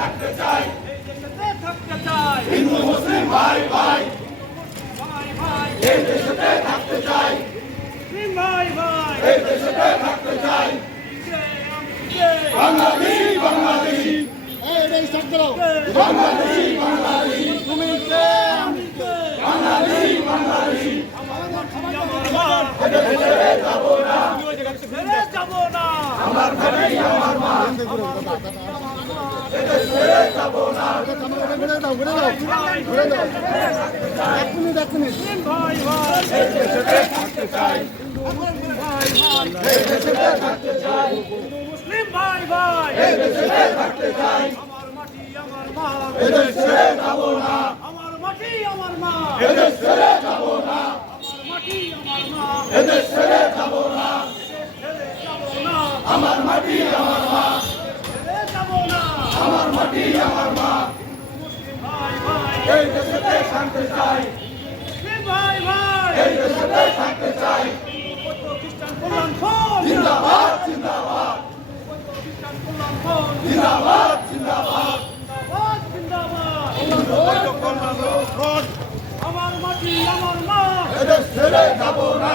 থাকতে চাই। থাকতে চাই। হিন্দু মুসলিম ভাই ভাই। থাকতে চাই। ভাই ভাই। এই ঘুরে দাও ঘুরে দাও ঘুরে দাও এক মিনিট এক মিনিট মুসলিম ভাই ভাই আমার মাটি, আমার মা। আমার মাটি, আমার মা। আমার মাটি আমার মা এদেশ ছেড়ে যাব না আমার মাটি আমার মা। আমার মাটি আমার মা। এই দেশে শান্তি চাই। এই শান্তি চাই। জিন্দাবাদ জিন্দাবাদ জিন্দাবাদ জিন্দাবাদ। জিন্দাবাদ জিন্দাবাদ। আমার মাটি আমার মা। এদের ছেড়ে যাব না।